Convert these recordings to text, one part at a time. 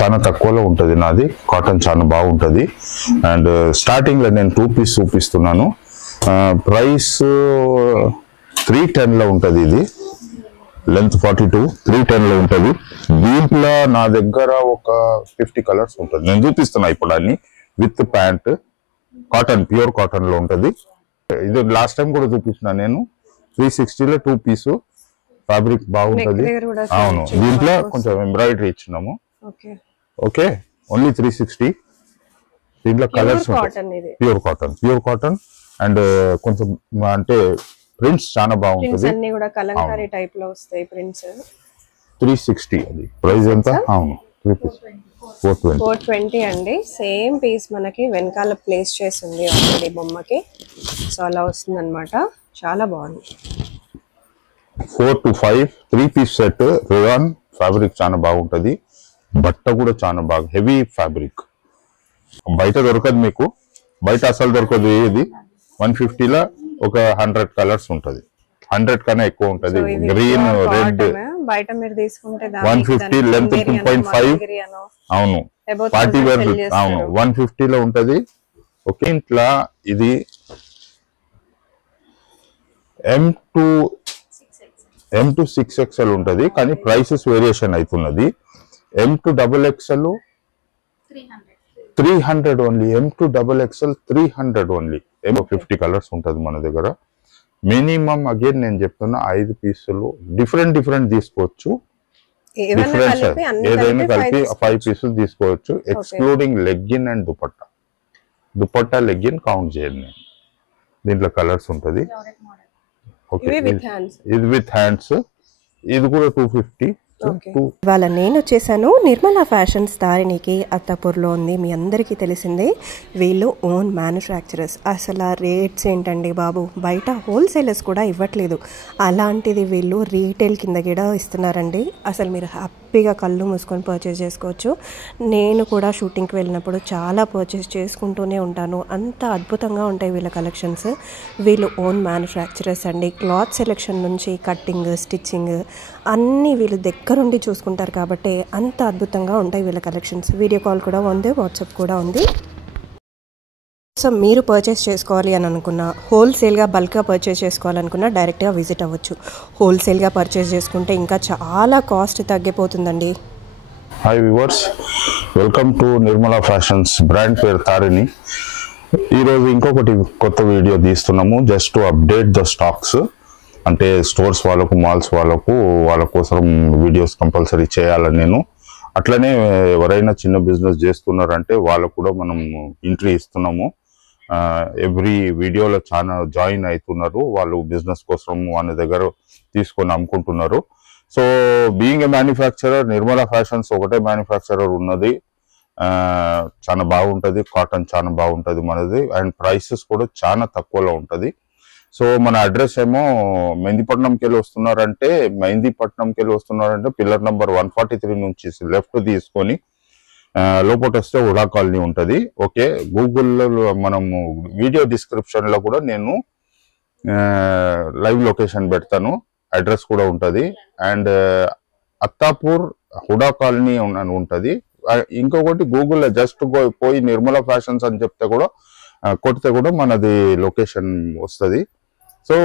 చాలా తక్కువలో ఉంటుంది నాది. కాటన్ చాలా బాగుంటుంది. అండ్ స్టార్టింగ్లో నేను 2 పీస్ చూపిస్తున్నాను. ప్రైస్ 310లో ఉంటుంది. ఇది లెంత్ 42, 310లో ఉంటుంది. దీంట్లో నా దగ్గర ఒక 50 కలర్స్ ఉంటుంది. నేను చూపిస్తున్నా ఇప్పుడు అన్ని with pant. Cotton, pure cotton లో ఉంటుంది. ఇది లాస్ట్ టైం కూడా చూపించిన నేను. 360లో 2 పీసు. ఫ్యాబ్రిక్ బాగుంటుంది. అవును, దీంట్లో కొంచెం ఎంబ్రాయిడరీ ఇచ్చినాము. Okay, only 360. దీంట్లో కలర్స్ ప్యూర్ కాటన్ అండ్ కొంచెం అంటే ప్రింట్స్ చాలా బాగుంటుంది. 360 అది ప్రైస్ ఎంత? అవును, 420 అండి. సేమ్ పీస్ మనకి వెనకాల ప్లేస్ చేసింది ఆల్రెడీ బొమ్మకి. సో అలా వస్తుంది అనమాట. చాలా బాగుంది. 4 to 5 3 piece set. Rayon fabric చాలా బాగుంటుంది. బట్ట కూడా చాలా బాగా హెవీ ఫ్యాబ్రిక్. బయట దొరకదు మీకు, బయట అసలు దొరకదు. ఇది 150లో ఒక 100 కలర్స్ ఉంటుంది. 100 కన్నా ఎక్కువ ఉంటుంది. Green, red. బయట మీరు తీసుకుంటే 150 లెంత్ 2.5. అవును, పార్టీ వేర్. అవును, 150లో ఉంటుంది. ఓకే, ఇంట్లో ఇది M to 6XL ఉంటుంది, కానీ ప్రైసెస్ వేరియేషన్ అవుతున్నది. M to XXL 300 only. M to XXL 300 only. 50 colours ఉంటుంది మన దగ్గర. మినిమం అగైన్ నేను చెప్తున్నా 5 పీసులు డిఫరెంట్ తీసుకోవచ్చు. డిఫరెన్స్ ఏదైనా కలిపి 5 పీసులు తీసుకోవచ్చు. Excluding legging and dupatta legging count చేయండి. దీంట్లో కలర్స్ ఉంటుంది. ఓకే, ఇది విత్ హ్యాండ్స్. ఇది కూడా 250. ఇవాళ నేను వచ్చేసాను నిర్మలా ఫ్యాషన్స్ తారిణికి, అత్తాపూర్లో ఉంది. మీ అందరికీ తెలిసిందే. వీళ్ళు ఓన్ మ్యానుఫ్యాక్చరర్స్. అసలు ఆ రేట్స్ ఏంటండి బాబు, బయట హోల్సేలర్స్ కూడా ఇవ్వట్లేదు. అలాంటిది వీళ్ళు రీటైల్ కింద కూడా ఇస్తున్నారండి. అసలు మీరు హ్యాపీగా కళ్ళు మూసుకొని పర్చేస్ చేసుకోవచ్చు. నేను కూడా షూటింగ్కి వెళ్ళినప్పుడు చాలా పర్చేస్ చేసుకుంటూనే ఉంటాను. అంత అద్భుతంగా ఉంటాయి వీళ్ళ కలెక్షన్స్. వీళ్ళు ఓన్ మ్యానుఫ్యాక్చరర్స్ అండి. క్లాత్ సెలెక్షన్ నుంచి కట్టింగ్, స్టిచ్చింగ్ అన్నీ వీళ్ళు దగ్గరుండి చూసుకుంటారు కాబట్టి అంత అద్భుతంగా ఉంటాయి వీళ్ళ కలెక్షన్స్. వీడియో కాల్ కూడా ఉంది, వాట్సాప్ కూడా ఉంది. సో మీరు పర్చేస్ చేసుకోవాలి అని అనుకున్నా, హోల్సేల్గా బల్క్గా పర్చేస్ చేసుకోవాలనుకున్నా డైరెక్ట్గా విజిట్ అవ్వచ్చు. హోల్సేల్గా పర్చేస్ చేసుకుంటే ఇంకా చాలా కాస్ట్ తగ్గిపోతుందండి. Hi viewers, welcome to Nirmala fashions. Brand పేరు తారిణి. ఈరోజు ఇంకొకటి కొత్త వీడియో తీస్తున్నాము. Just to update the stocks. అంటే స్టోర్స్ వాళ్ళకు, మాల్స్ వాళ్ళ కోసం వీడియోస్ కంపల్సరీ చేయాలని నేను. అట్లనే ఎవరైనా చిన్న బిజినెస్ చేస్తున్నారంటే వాళ్ళకు కూడా మనం ఎంట్రీ ఇస్తున్నాము. ఎవ్రీ వీడియోలో చాలా జాయిన్ అవుతున్నారు. వాళ్ళు బిజినెస్ కోసం వాళ్ళ దగ్గర తీసుకొని అమ్ముకుంటున్నారు. So being a manufacturer, Nirmala fashions ఒకటే మ్యానుఫ్యాక్చరర్ ఉన్నది. చాలా బాగుంటుంది. కాటన్ చాలా బాగుంటుంది మనది. అండ్ ప్రైసెస్ కూడా చాలా తక్కువలో ఉంటుంది. సో మన అడ్రస్ ఏమో మెహందీపట్నంకి వెళ్ళి వస్తున్నారంటే పిల్లర్ నెంబర్ 143 నుంచి లెఫ్ట్ తీసుకొని లోపల వస్తే ఉడా కాలనీ ఉంటుంది. ఓకే, గూగుల్లో మనము వీడియో డిస్క్రిప్షన్లో కూడా నేను లైవ్ లొకేషన్ పెడతాను. అడ్రస్ కూడా ఉంటుంది. అండ్ అత్తాపూర్ హుడా కాలనీ అని ఉంటుంది. ఇంకొకటి గూగుల్లో జస్ట్ పోయి నిర్మలా ఫ్యాషన్స్ అని చెప్తే కూడా కొడితే కూడా మనది లొకేషన్ వస్తుంది. సో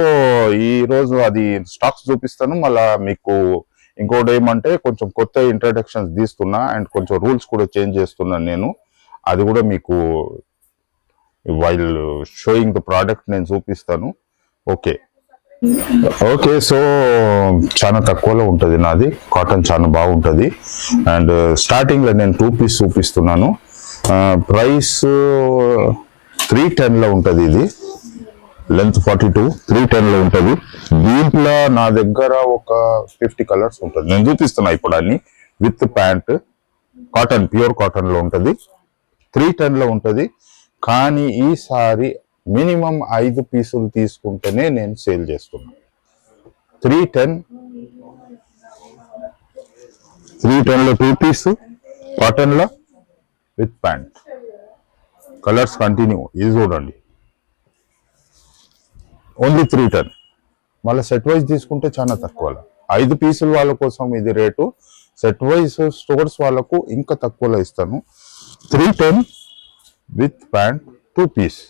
ఈరోజు అది స్టాక్స్ చూపిస్తాను. మళ్ళీ మీకు ఇంకోటి ఏమంటే కొంచెం కొత్త ఇంట్రడక్షన్స్ తీస్తున్నా అండ్ కొంచెం రూల్స్ కూడా చేంజ్ చేస్తున్నాను నేను. అది కూడా మీకు వైల్ షోయింగ్ ద ప్రోడక్ట్ నేను చూపిస్తాను. ఓకే, సో చాలా తక్కువలో ఉంటుంది నాది. కాటన్ చాలా బాగుంటుంది. అండ్ స్టార్టింగ్లో నేను 2 పీస్ చూపిస్తున్నాను. ప్రైస్ 310లో ఉంటుంది. ఇది లెంత్ 42, 310లో ఉంటుంది. దీంట్లో నా దగ్గర ఒక 50 కలర్స్ ఉంటుంది. నేను చూపిస్తున్నా ఇప్పుడు అన్ని with pant. Cotton, pure cotton లో ఉంటుంది. 310లో ఉంటుంది. కానీ ఈసారి మినిమం 5 పీసులు తీసుకుంటేనే నేను సేల్ చేస్తున్నా. 310లో 2 పీస్ కాటన్ లో విత్ ప్యాంట్. Colours continue. ఇది చూడండి, ఓన్లీ 310. మళ్ళీ సెట్ వైజ్ తీసుకుంటే చాలా తక్కువ. 5 పీసులు వాళ్ళ కోసం ఇది రేటు. సెట్ వైజ్ స్టోర్స్ వాళ్ళకు ఇంకా తక్కువలో ఇస్తాను. 310 విత్ ప్యాంట్ 2 పీస్.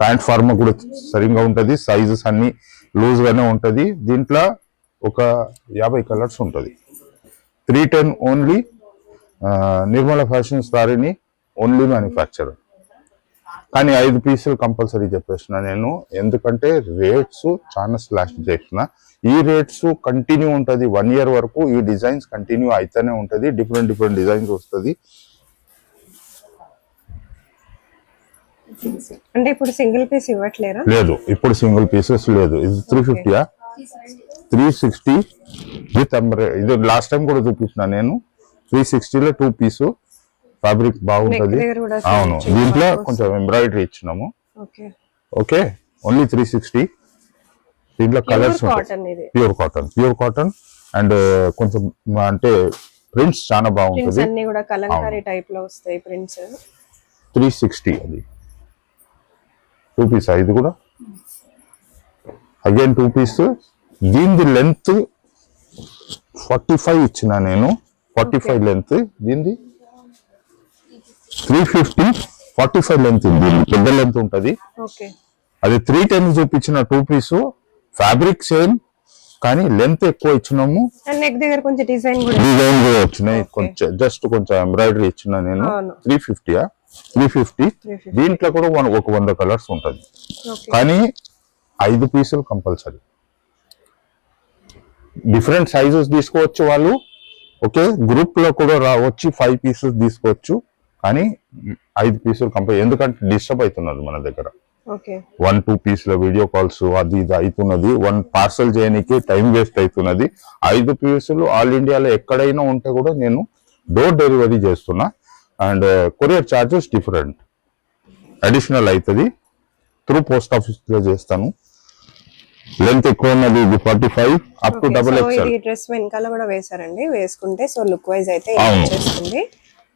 ప్యాంట్ ఫార్మా కూడా సరిగ్గా ఉంటుంది, సైజెస్ అన్ని లూజ్ గానే ఉంటుంది. దీంట్లో ఒక 50 కలర్స్ ఉంటుంది. 310 only. Nirmala fashions Tarini only manufacturer. కానీ 5 పీసులు కంపల్సరీ చెప్పేసిన నేను, ఎందుకంటే రేట్స్ చాలా స్లాష్ చేసిన. ఈ రేట్స్ కంటిన్యూ ఉంటుంది 1 ఇయర్ వరకు. ఈ డిజైన్స్ కంటిన్యూ అయితేనే ఉంటుంది, డిఫరెంట్ డిజైన్స్ వస్తుంది. అంటే ఇప్పుడు సింగిల్ పీస్ ఇవ్వట్లేరా? లేదు, ఇప్పుడు సింగిల్ పీసెస్ లేదు. ఇది 350 360 విత్ ఇది లాస్ట్ టైం కూడా చూపించిన నేను. 360లో 2 పీసు. ఫ్యాబ్రిక్ బాగుంటది. అవును, దీంట్లో కొంచెం ఎంబ్రాయిడరీ ఇచ్చినాము. Okay, only 360. దీంట్లో కలర్స్ ప్యూర్ కాటన్ అండ్ కొంచెం అంటే ప్రింట్స్ చాలా బాగుంటది. 360 అది 2 పీస్. ఇది కూడా అగైన్ 2 పీస్. దీని లెంత్ 45 ఇచ్చిన నేను, 45 లెంత్. దీనిది 350 45 లెంత్ ఉంది, పెద్ద లెంత్ ఉంటది. అది 310 చూపించిన 2 పీసు. ఫ్యాబ్రిక్ సేమ్ కానీ లెంత్ ఎక్కువ ఇచ్చినాము. డిజైన్ కూడా వచ్చినాయి, కొంచెం జస్ట్ కొంచెం ఎంబ్రాయిడరీ ఇచ్చిన నేను. 350 దీంట్లో కూడా ఒక 100 కలర్స్ ఉంటది. కానీ 5 పీసులు కంపల్సరీ. డిఫరెంట్ సైజెస్ తీసుకోవచ్చు వాళ్ళు. ఓకే, గ్రూప్ లో కూడా వచ్చి 5 పీసెస్ తీసుకోవచ్చు. కానీ 5 పీసులు కంపల్సరీ, ఎందుకంటే డిస్టర్బ్ అవుతున్నది మన దగ్గర. 1-2 పీసుల వీడియో కాల్స్ అది ఇది అవుతున్నది. 1 పార్సల్ చేయడానికి టైం వేస్ట్ అవుతున్నది. 5 పీసులు ఆల్ ఇండియాలో ఎక్కడైనా ఉంటే కూడా నేను డోర్ డెలివరీ చేస్తున్నా. And courier charges different additional అవుతుంది. త్రూ పోస్ట్ ఆఫీస్ లో చేస్తాను. లెంత్ ఎక్కువ ఉన్నది. ఇది 45 అప్ టు XXL. డ్రెస్ వెనకాల కూడా వేసారండి, వేసుకుంటే సో లుక్ వైజ్ అయితే వచ్చేస్తుంది.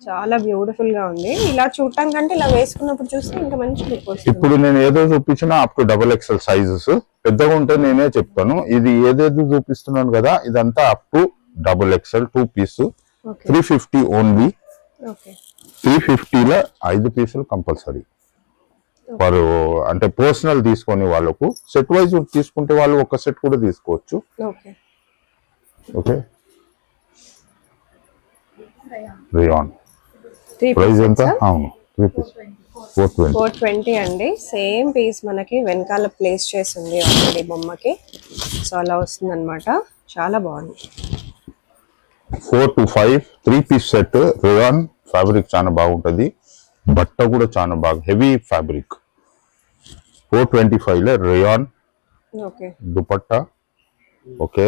చాలా బ్యూటిఫుల్ గా ఉంది. ఇలా చూడటం కంటే ఇలా వేసుకున్నప్పుడు చూస్తే ఇంకా మంచి లుక్ వస్తుంది. ఇప్పుడు నేను ఏదో చూపించినా అప్ టు XXL సైజెస్. పెద్దగా ఉంటే నేనే చెప్తాను. ఇది ఏదేదో చూపిస్తున్నాను కదా, ఇదంతా up to XXL 2 piece. 350 only. 350లో 5 పీసులు కంపల్సరీ. వారు అంటే పర్సనల్ తీసుకొని వాళ్ళకు సెట్ వైజ్ తీసుకుంటే వాళ్ళు ఒక సెట్ కూడా తీసుకోవచ్చు. ఓకే, రియాన్ ప్రైస్ ఎంత? అవును, 3 పీస్ 420 అండి. సేమ్ పీస్ మనకి వెనకాల ప్లేస్ చేసింది ఆల్రెడీ బొమ్మకి. సో అలా వస్తుంది అనమాట. చాలా బాగుంది. 4 to 5 3 piece set. Rayon fabric చాలా బాగుంటది. బట్ట కూడా చాలా బాగా హెవీ ఫ్యాబ్రిక్. 425లో rayon dupatta. Okay,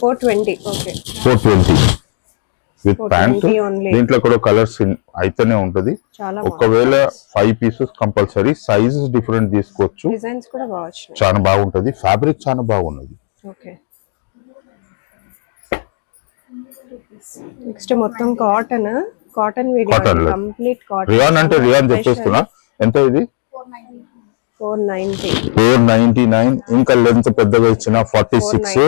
420 with pant. దీంట్లో కూడా కలర్స్ అయితేనే ఉంటది. ఒకవేళ 5 పీసెస్ కంపల్సరీ. సైజెస్ డిఫరెంట్ తీసుకోవచ్చు. చాలా బాగుంటది. ఫ్యాబ్రిక్ చాలా బాగున్నది. నెక్స్ట్ మొత్తం కాటన్ కంప్లీట్ కాటన్. రియాన్ అంటే రియాన్ చెప్పేస్తున్నా. ఎంత ఇది? 499. ఇంకా లెంత్ పెద్దగా ఇచ్చిన 46.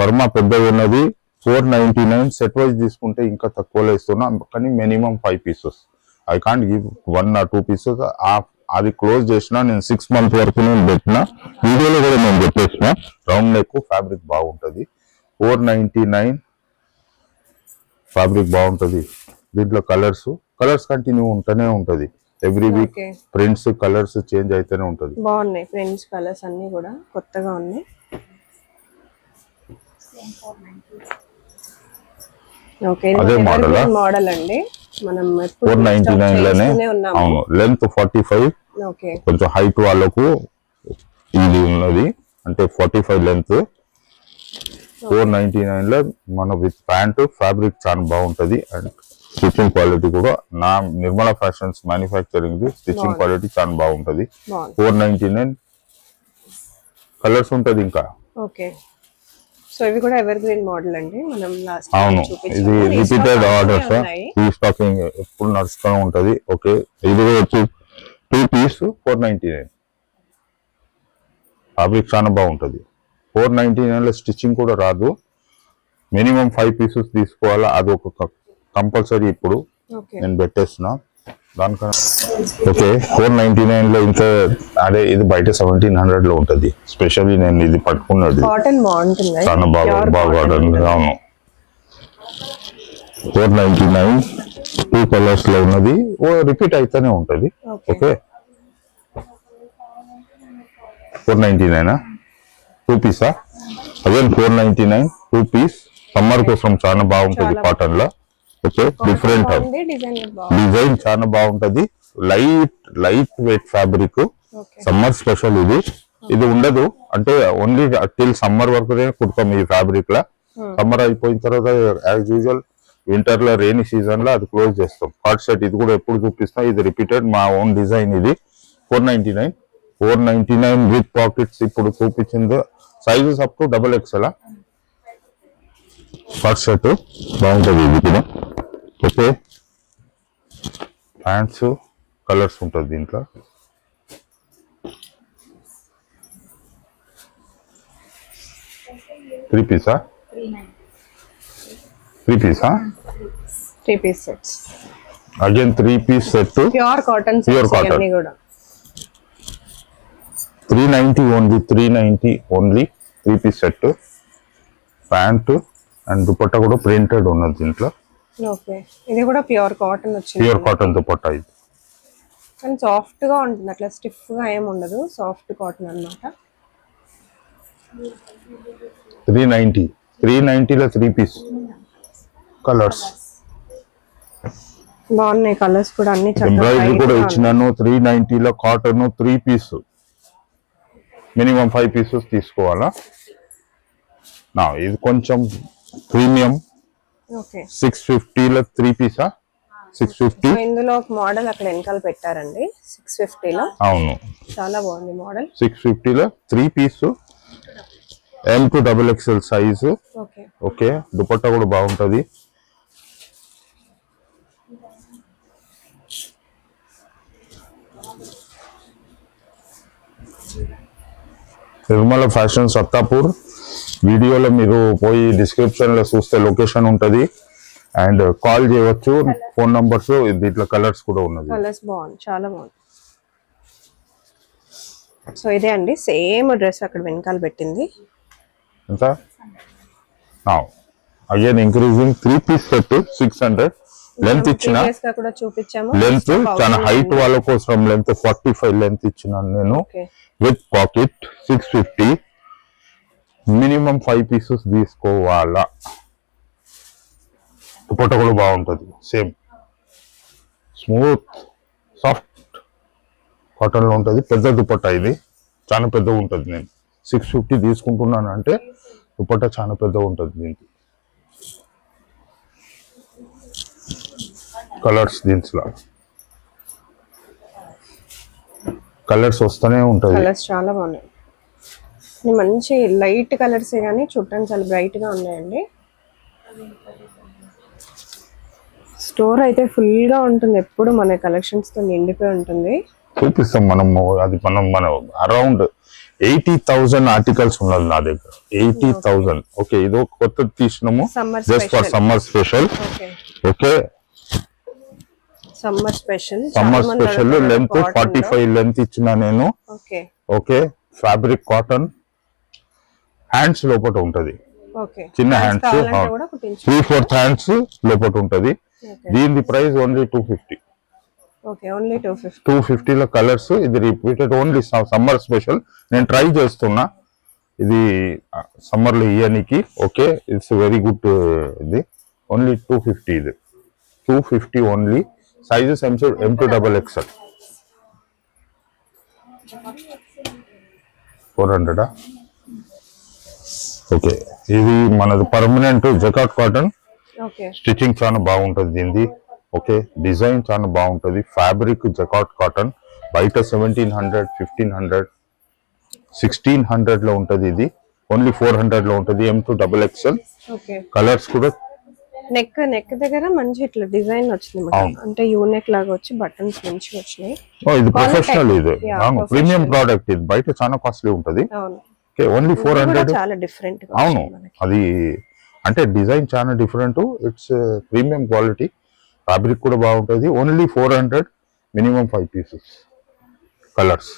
వర్మ పెద్దగా ఉన్నది 499. సెట్ వైజ్ తీసుకుంటే ఇంకా తక్కువలో ఇస్తున్నా. కానీ minimum 5 pieces. I can't give 1 or 2 pieces. అది క్లోజ్ చేసిన నేను 6 months వరకు నేను పెట్టిన వీడియోలో కూడా నేను చెప్పేసిన. రౌండ్ నెక్ ఫ్యాబ్రిక్ బాగుంటది. 499 ఫ్యాబ్రిక్ బాగుంటది. దీంట్లో కలర్స్ కంటిన్యూ ఉంటూనే ఉంటది. Every week prints colours change అయితేనే ఉంటది. బాగున్నాయి ప్రింట్స్ కలర్స్ అన్ని కూడా కొత్తగా ఉన్నాయి. ఓకే, అదే మోడల్ అండి. మనం 499 లోనే. అవును, లెంత్ 45. ఓకే, కొంచెం హైట్ వాళ్ళకు ఇది ఉన్నది అంటే 45 లెంత్. 499లో మన విత్ ప్యాంట్. ఫ్యాబ్రిక్ చాలా బాగుంటది. అండ్ స్టిచ్చింగ్ క్వాలిటీ కూడా నా Nirmala fashions manufacturing stitching quality చాలా బాగుంటది. 499 కలర్స్ ఉంటది ఇంకా. ఓకే, సో ఇవి కూడా ఎవర్ గ్రీన్ మోడల్ అండి. మనం లాస్ట్ అవును, ఇది రిపీటెడ్ ఆర్డర్స్. రీస్టాకింగ్ ఎప్పుడు నడుస్తూ ఉంటది. ఓకే, ఇది వచ్చి 2 పీస్ 499. ఫ్యాబ్రిక్ చాలా బాగుంటుంది. 499లో స్టిచ్చింగ్ కూడా రాదు. మినిమం 5 పీసెస్ తీసుకోవాలా, అది ఒక కంపల్సరీ. ఇప్పుడు నేను పెట్టేస్తున్నా దానికన్నా. ఓకే, 499లో ఇంత. అదే ఇది బయట 1700లో ఉంటుంది. స్పెషల్లీ నేను ఇది పట్టుకున్నది కాటన్ బాగుంటుంది, చాలా బాగా. అవును, 499 2 కలర్స్ లో ఉన్నది. రిపీట్ అయితేనే ఉంటది. ఓకే, 499 2 పీసా? Again 499 2 piece. సమ్మర్ కోసం చాలా బాగుంటది కాటన్ లో. ఓకే, డిఫరెంట్ డిజైన్ చాలా బాగుంటది. Light weight fabric, summer special. ఇది ఉండదు అంటే ఓన్లీ టిల్ సమ్మర్ వరకు కుడతాం ఈ ఫ్యాబ్రిక్ లా. సమ్మర్ అయిపోయిన తర్వాత యాజ్ యూజువల్ వింటర్ లో రెయినీ సీజన్ లో అది క్లోజ్ చేస్తాం. హాట్ సెట్ ఇది కూడా ఎప్పుడు చూపిస్తాం. ఇది రిపీటెడ్ మా ఓన్ డిజైన్. ఇది 499 విత్ పాకెట్స్. ఇప్పుడు చూపించింది sizes up to XXL. Hot set బాగుంటుంది ఇది కూడా. ఓకే, ప్యాంట్స్ కలర్స్ ఉంటుంది దీంట్లో. త్రీ పీసా? 3 పీసా? 3 piece sets. Again 3 piece set, pure cotton. 390 only. 390 only 3 piece set. Pant and dupatta కూడా ప్రింటెడ్ ఉన్నది దీంట్లో. ఓకే, ఇది కూడా ప్యూర్ కాటన్ వచ్చింది. ప్యూర్ కాటన్ దుపట్టా ఇది. కానీ సాఫ్ట్ గా ఉంటుంది, అట్లా స్టిఫ్ గా ఏమి ఉండదు. సాఫ్ట్ కాటన్ అన్నమాట. 390లో 3 పీస్. కలర్స్ బాగున్నాయి, కలర్స్ కూడా అన్ని ఎంబ్రాయిడరీ కూడా ఇచ్చినాను. 390లో కాటన్ 3 పీస్. మినిమం 5 పీసెస్ తీసుకోవాలా. నా ఇది కొంచెం ప్రీమియం. 650లో 3 పీసా? 650. ఇందులో ఒక మోడల్ అక్కడ వెనకాల పెట్టారండి 650లో. అవును, చాలా బాగుంది మోడల్. 650లో 3 piece. M to XXL size. Okay, dupatta కూడా బాగుంటది. నిర్మల ఫ్యాషన్ సత్తాపూర్. వీడియోలో మీరు పోయి డిస్క్రిప్షన్ లో చూస్తే లొకేషన్ ఉంటది అండ్ కాల్ చేయవచ్చు. ఫోన్ నంబర్స్ దీంట్లో కలర్స్ కూడా ఉన్నది. కలర్స్ బాగుంది, చాలా బాగుంది. సో ఇదే అండి సేమ్ డ్రెస్ అక్కడ వెనకాల పెట్టింది. ఎంత? Again increasing 3 piece set 600. Length ఇచ్చిన లెంత్ చాలా హైట్ వాళ్ళ కోసం లెంత్ 45 లెంత్ ఇచ్చినాను నేను. With pocket 650. మినిమం 5 పీసెస్ తీసుకోవాలా. దుపట్టా కూడా బాగుంటుంది. సేమ్ స్మూత్ సాఫ్ట్ కాటన్ లో ఉంటుంది. పెద్ద దుపట్టా ఇది, చాలా పెద్దగా ఉంటుంది. నేను 650 తీసుకుంటున్నాను అంటే దుపట్టా చాలా పెద్దగా ఉంటుంది దీనికి. కలర్స్ దీంట్లో కలర్స్ వస్తూనే ఉంటుంది. కలర్స్ చాలా బాగున్నాయి, మంచి లైట్ కలర్స్ కానీ చూడటానికి చాలా బ్రైట్ గా ఉన్నాయండి. స్టోర్ అయితే ఫుల్ గా ఉంటుంది, ఎప్పుడు మన కలెక్షన్స్ తో నిండిపోయి ఉంటుంది. చూపిస్తాం మనము. అది మనం అరౌండ్ 80,000 ఆర్టికల్స్ ఉన్నది నా దగ్గర. 80,000. ఓకే, ఇది ఒక కొత్తది తీసినాము just for summer special. Okay, summer special length 45 length ఇచ్చిన నేను. Okay, fabric cotton. హ్యాండ్స్ లోపల ఉంటది, చిన్న హ్యాండ్స్ 3/4 హ్యాండ్స్ లోపల ఉంటది. దీని ప్రైస్ ఓన్లీ 250. 250లో కలర్స్. ఇది రిపీటెడ్ ఓన్లీ సమ్మర్ స్పెషల్. నేను ట్రై చేస్తున్నా ఇది సమ్మర్ లో ఇయనికి. Okay, it's very good. ఇది ఓన్లీ 250. ఇది 250 only. Sizes M to XXL. 400. Okay, ఇది మనది పర్మనెంట్ జకాట్ కాటన్. స్టిచ్చింగ్ చాలా బాగుంటుంది దీనిది. ఓకే, డిజైన్ చాలా బాగుంటుంది. Fabric jacquard cotton. బయట 1700, 1500, 1600 లో ఉంటుంది. ఇది ఓన్లీ 400 లో ఉంటుంది. M to XXL. కలర్స్ కూడా నెక్ దగ్గర మంచి ఇట్లా డిజైన్ వచ్చింది అంటే యూ నెక్ లాగా వచ్చి బటన్స్ మంచిగా వచ్చినాయి. ఇది ప్రొఫెషనల్, ఇది ప్రీమియం ప్రోడక్ట్. ఇది బయట చాలా కాస్ట్లీ ఉంటది. ఓన్లీ 400. చాలా డిఫరెంట్. అవును, అది అంటే డిజైన్ చాలా different. It's premium quality. Fabric కూడా బాగుంటుంది. Only 400, minimum 5 pieces colours.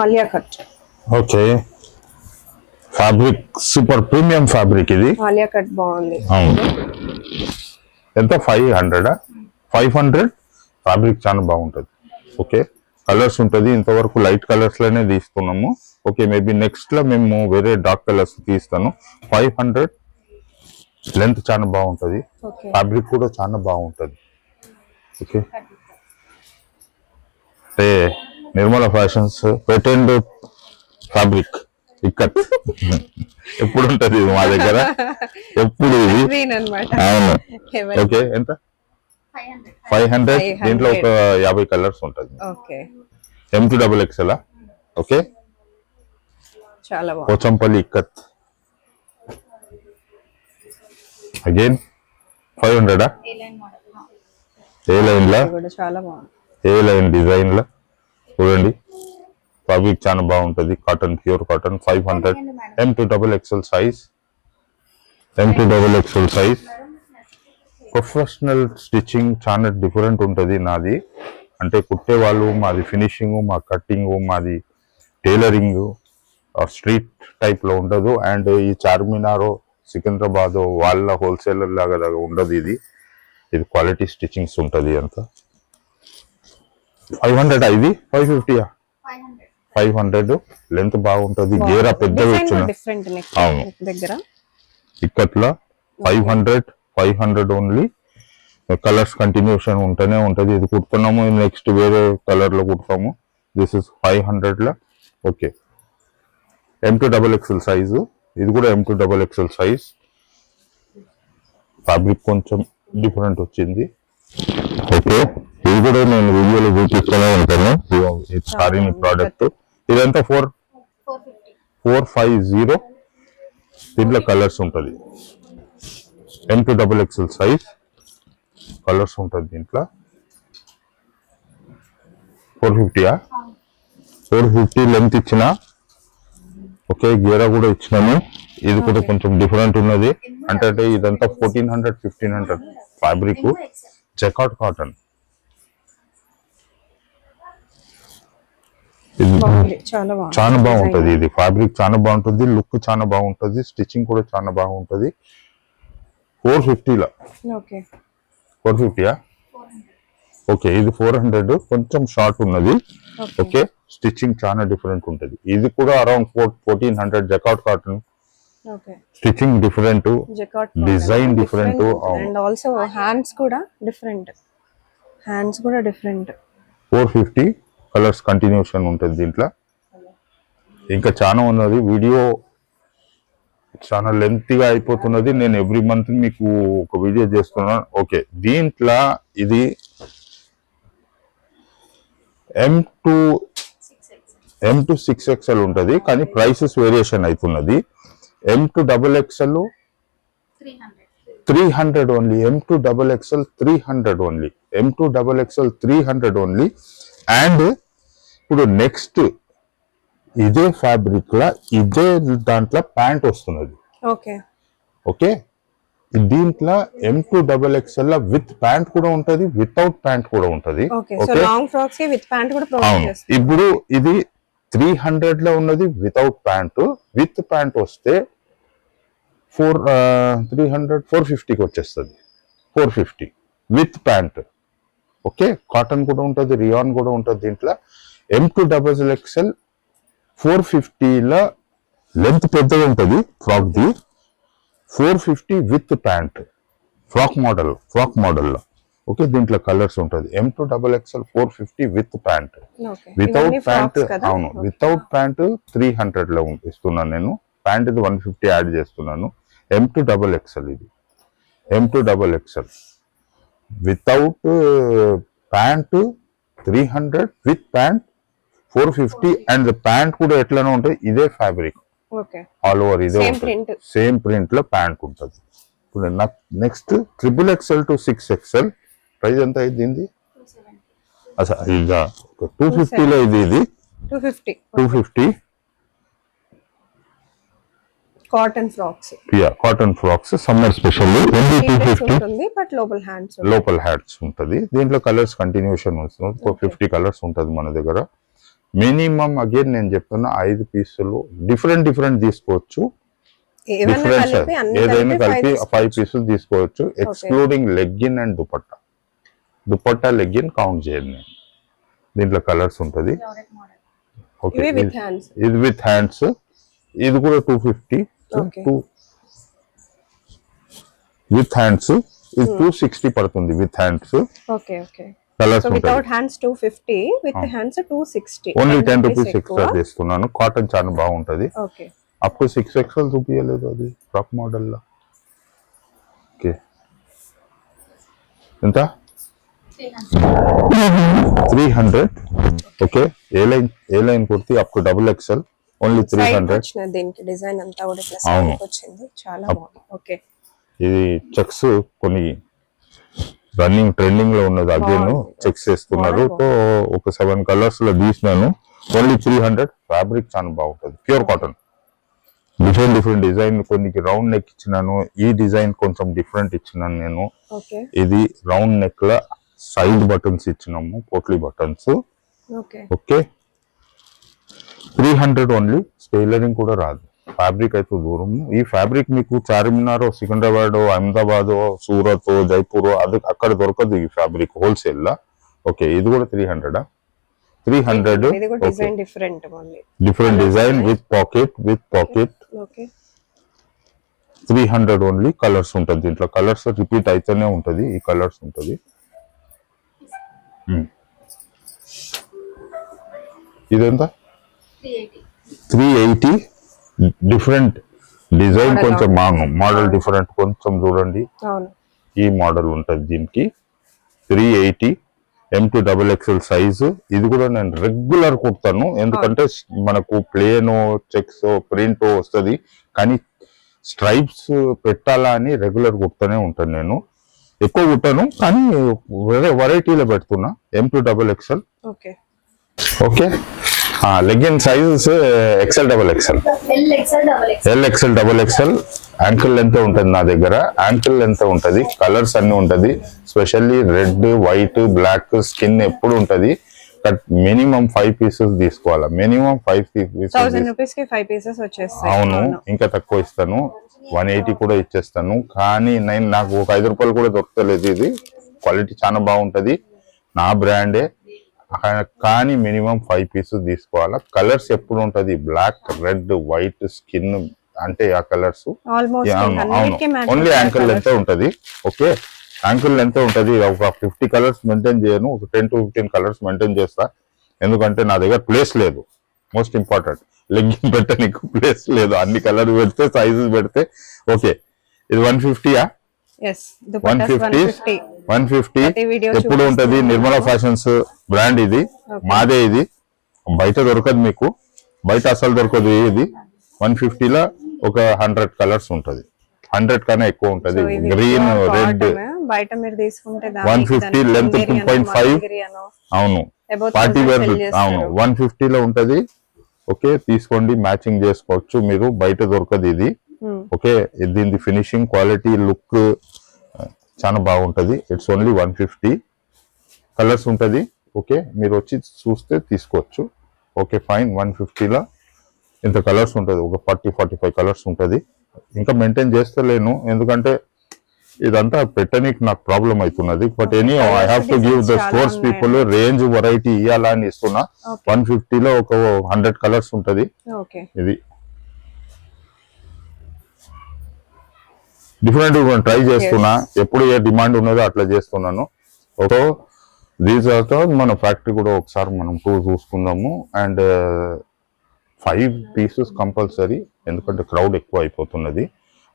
Alia cut. Okay, fabric super premium fabric. ఇది ఆలియా కట్ బాగుంది. ఎంత 500 ఫ్యాబ్రిక్ చాలా బాగుంటుంది. ఓకే, కలర్స్ ఉంటుంది. ఇంతవరకు లైట్ కలర్స్ లోనే తీస్తున్నాము. ఓకే, మేబీ నెక్స్ట్ లో మేము వేరే డార్క్ కలర్స్ తీస్తాను. 500 లెంత్ చాలా బాగుంటుంది. ఫ్యాబ్రిక్ కూడా చాలా బాగుంటుంది. ఓకే, అంటే Nirmala fashions patent fabric ikat ఎప్పుడు ఉంటది మా దగ్గర, ఎప్పుడు ఇది. అవును. ఓకే, ఎంత 500. దీంట్లో ఒక 50 కలర్స్ ఉంటుంది. M2XXL. ఓకే, చాలా పోచంపల్లి ఇక్కత్. అగైన్ 500. ఏ లైన్ లా, ఏ లైన్ డిజైన్ లా చూడండి. ఫ్యాబ్రిక్ చాలా బాగుంటుంది. Cotton, pure cotton. 500. M2XXL size. M2XXL size. Professional stitching చాలా డిఫరెంట్ ఉంటుంది నాది. అంటే కుట్టే వాళ్ళు, మాది ఫినిషింగ్, మా కట్టింగ్, మాది టైలరింగ్ స్ట్రీట్ టైప్ లో ఉండదు. అండ్ ఈ చార్మినార్, సికింద్రాబాద్ వాళ్ళ హోల్సేలర్ లాగా ఉండదు. ఇది క్వాలిటీ స్టిచ్చింగ్స్ ఉంటుంది అంతా. 500. ఇది 550. 500 లెంత్ బాగుంటుంది. గేరా పెద్దగా వచ్చిన. అవును, ఇక్కట్లా 500 ఓన్లీ. కలర్స్ కంటిన్యూషన్ ఉంటూనే ఉంటుంది. ఇది కుడుతున్నాము, నెక్స్ట్ వేరే కలర్ లో కుడతాము. దిస్ ఇస్ 500 లా. Okay, M2XXL size. ఇది కూడా M2XXL సైజ్. ఫ్యాబ్రిక్ కొంచెం డిఫరెంట్ వచ్చింది. ఓకే, ఇది కూడా నేను వీడియోలో చూపిస్తూనే ఉంటాను. సారీని ప్రోడక్ట్. ఇదంతా 450. దీంట్లో కలర్స్ ఉంటుంది. M2XXL సైజ్ కలర్స్ ఉంటుంది దీంట్లో. 450 లెంత్ ఇచ్చిన. ఓకే, గేరా కూడా ఇచ్చినాము. ఇది కూడా కొంచెం డిఫరెంట్ ఉన్నది. అంటే ఇదంతా 1400, 1500 ఫ్యాబ్రిక్. Jacquard cotton. చాలా బాగుంటది. ఇది ఫ్యాబ్రిక్ చాలా బాగుంటుంది. లుక్ చాలా బాగుంటుంది. స్టిచ్చింగ్ కూడా చాలా బాగుంటుంది. 450 450. ఓకే, ఇది 400. కొంచెం షార్ట్ ఉన్నది. ఓకే, స్టిచ్చింగ్ చాలా డిఫరెంట్ ఉంటుంది. ఇది కూడా around 1400. Jacquard cotton. Stitching different, design different. And also hands కూడా డిఫరెంట్. 450 కలర్స్ కంటిన్యూషన్ ఉంటుంది దీంట్లో. ఇంకా చాలా ఉన్నది. వీడియో చాలా లెంతీగా అయిపోతున్నది. నేను ఎవ్రీ మంత్ మీకు ఒక వీడియో చేస్తున్నాను. ఓకే, దీంట్లో ఇది M2XXL ఉంటుంది, కానీ ప్రైసెస్ వేరియేషన్ అవుతున్నది. M2XXL 300 only. M2XXL 300 only. M2XXL 300 only. And ఇప్పుడు నెక్స్ట్ ఇదే ఫ్యాబ్రిక్ లా ఇదే దాంట్లో ప్యాంట్ వస్తున్నది. ఓకే, దీంట్లో M2XXL విత్ ప్యాంట్ కూడా ఉంటది, వితౌట్ ప్యాంట్ కూడా ఉంటది. ఇప్పుడు ఇది 300 లో ఉన్నది వితౌట్ ప్యాంట్. విత్ ప్యాంట్ వస్తే 450కి వచ్చేస్తుంది. 450 విత్ ప్యాంట్. ఓకే, కాటన్ కూడా ఉంటుంది, రియాన్ కూడా ఉంటుంది దీంట్లో. M2XXL 450లో లెంత్ పెద్దగా ఉంటుంది frock the. 450 with pant. Frock మోడల్లో. ఓకే, దీంట్లో కలర్స్ ఉంటుంది. M2XXL 450 with pant. Without pant. అవును, వితౌట్ ప్యాంట్ 300 లో ఇస్తున్నాను నేను. ప్యాంట్ ఇది 150 యాడ్ చేస్తున్నాను. M2XXL ఇది. M2XXL without pant 300, with pant 450 and pant కూడా ఎట్లనే ఉంటుంది, ఇదే ఫ్యాబ్రిక్ ఆల్ ఓవర్, ఇదే సేమ్ ప్రింట్ లో ప్యాంట్ ఉంటుంది. ఇప్పుడు next XXL to 6XL price ఎంత అయింది దీనిది? అసలు ఇక 250లో ఇది 250 cotton frocks summer special only 250. లోపల హ్యాండ్స్ ఉంటుంది. దీంట్లో కలర్స్ కంటిన్యూషన్ వస్తుంది. 50 కలర్స్ ఉంటుంది మన దగ్గర. మినిమం అగైన్ నేను చెప్తున్నా 5 పీసులు డిఫరెంట్ తీసుకోవచ్చు. డిఫరెన్స్ ఏదైనా కలిపి 5 పీసులు తీసుకోవచ్చు, excluding legging and dupatta legging count చేయండి. దీంట్లో కలర్స్ ఉంటుంది. ఓకే, ఇది విత్ హ్యాండ్స్, ఇది కూడా 250 విత్ హ్యాండ్స్, ఇది 260 పడుతుంది with hands. Colours without hands 250, with hands 260. Only 10 rupees extra చేస్తున్నాను. కాటన్ చాలా బాగుంటది. అప్ టు 6XL చూపించలేదు అది ఫ్రాక్ మోడల్ లో. ఓకే, ఎంత? 300. Okay, A line kurti up to XXL only 300. దీనికి డిజైన్ అంతా కూడా ప్లస్ వచ్చింది, చాలా బాగుంది. ఓకే, ఇది చెక్స్ కొన్ని రన్నింగ్ ట్రెండింగ్ లో ఉన్నది, అగైన్ చెక్స్ చేస్తున్నారు. సో ఒక 7 కలర్స్ లో తీసినాను. ఓన్లీ 300. ఫ్యాబ్రిక్ చాలా బాగుంటుంది, ప్యూర్ కాటన్. డిఫరెంట్ డిజైన్, కొన్ని రౌండ్ నెక్ ఇచ్చినాను. ఈ డిజైన్ కొంచెం డిఫరెంట్ ఇచ్చినాను నేను. ఇది రౌండ్ నెక్ లో సైడ్ బటన్స్ ఇచ్చినాము, potli buttons. Okay, 300 only. Tailoring కూడా రాదు, ఫ్యాబ్రిక్ అయితే దూరము. ఈ ఫ్యాబ్రిక్ మీకు చార్మినార్, సికింద్రాబాద్, అహ్మదాబాద్, సూరత్, జైపూర్ అది అక్కడ దొరకదు ఈ ఫ్యాబ్రిక్ హోల్సేల్ లా. ఓకే, ఇది కూడా 300. 300 different design with pocket 300 only. Colours ఉంటుంది దీంట్లో, కలర్స్ రిపీట్ అయితేనే ఉంటది. ఈ కలర్స్ ఉంటది. ఇదెంత? 380. డిఫరెంట్ డిజైన్, కొంచెం మోడల్ డిఫరెంట్. కొంచెం చూడండి, ఈ మోడల్ ఉంటది దీనికి. 380 M to XXL సైజు. ఇది కూడా నేను రెగ్యులర్ కుడతాను, ఎందుకంటే మనకు ప్లేన్ చెక్స్ ప్రింట్ వస్తుంది, కానీ స్ట్రైప్స్ పెట్టాలా అని రెగ్యులర్ కుడతానే ఉంటాను. నేను ఎక్కువ కుట్టాను, కానీ వెరైటీలో పెడుతున్నా. M to XXL. Okay, legging sizes XL XXL, LXL XXL. Ankle length ఉంటుంది నా దగ్గర, యాంకిల్ లెంత్ ఉంటుంది. కలర్స్ అన్ని ఉంటది, specially red, white, black, skin ఎప్పుడు ఉంటది. మినిమం 5 పీసెస్ తీసుకోవాలా, మినిమం 5 పీసెస్. అవును, ఇంకా తక్కువ ఇస్తాను, 180 కూడా ఇచ్చేస్తాను. కానీ నాకు ఒక 5 రూపాయలు కూడా దొరకలేదు. ఇది క్వాలిటీ చాలా బాగుంటది, నా బ్రాండే. కానీ మినిమం 5 పీసెస్ తీసుకోవాలా. కలర్స్ ఎప్పుడు ఉంటది, బ్లాక్, రెడ్, వైట్, స్కిన్ అంటే ఆ కలర్స్. అవును, ఓన్లీ యాంకిల్ లెంత్ ఉంటది. ఓకే, యాంకిల్ లెంత్ ఉంటది. ఒక 50 కలర్స్ మెయింటైన్ చేయను, ఒక 10 to 15 కలర్స్ మెయింటైన్ చేస్తా. ఎందుకంటే నా దగ్గర ప్లేస్ లేదు. మోస్ట్ ఇంపార్టెంట్, లెగ్గింగ్ పెట్టడానికి ప్లేస్ లేదు. అన్ని కలర్ పెడితే, సైజెస్ పెడితే. ఓకే, ఇది 150. 150 ఎప్పుడు ఉంటది. నిర్మలా ఫ్యాషన్స్ బ్రాండ్ ఇది, మాదే. ఇది బయట దొరకదు మీకు, బయట అసలు దొరకదు. ఇది 150లో ఒక 100 కలర్స్ ఉంటది, 100 కన్నా ఎక్కువ ఉంటది. Green, red. బయట మీరు తీసుకుంటే 150 లెంత్ 2.5. అవును, పార్టీ వేర్. అవును, 150లో ఉంటది. ఓకే, తీసుకోండి, మ్యాచింగ్ చేసుకోవచ్చు మీరు, బయట దొరకదు ఇది. ఓకే, దీని ఫినిషింగ్, క్వాలిటీ, లుక్ చాలా బాగుంటది. It's only 150. కలర్స్ ఉంటది. ఓకే, మీరు వచ్చి చూస్తే తీసుకోవచ్చు. Okay, fine. 150లో ఇంత కలర్స్ ఉంటుంది, ఒక 40-45 కలర్స్ ఉంటుంది. ఇంకా మెయింటైన్ చేస్తలేను, ఎందుకంటే ఇదంతా పెట్టడానికి నాకు ప్రాబ్లం అవుతున్నది. But any I have to give the stores people range variety ఇవ్వాలా అని ఇస్తున్నా. 150లో ఒక 100 కలర్స్ ఉంటుంది. ఇది డిఫరెంట్ ట్రై చేస్తున్నా, ఎప్పుడు ఏ డిమాండ్ ఉన్నదో అట్లా చేస్తున్నాను. ఓకే, దీస్ ఆల్సో మన ఫ్యాక్టరీ కూడా ఒకసారి మనం టూర్ చూసుకుందాము. అండ్ 5 పీసెస్ కంపల్సరీ, ఎందుకంటే క్రౌడ్ ఎక్కువ అయిపోతున్నది.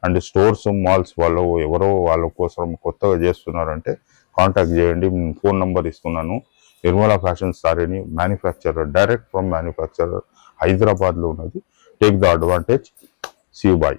అండ్ స్టోర్స్, మాల్స్ వాళ్ళు ఎవరో వాళ్ళ కోసం కొత్తగా చేస్తున్నారంటే కాంటాక్ట్ చేయండి. ఫోన్ నంబర్ ఇస్తున్నాను, నిర్మలా ఫ్యాషన్స్ సారీని మ్యానుఫ్యాక్చరర్, డైరెక్ట్ ఫ్రమ్ మ్యానుఫ్యాక్చరర్ హైదరాబాద్లో ఉన్నది. Take the advantage. See you, bye.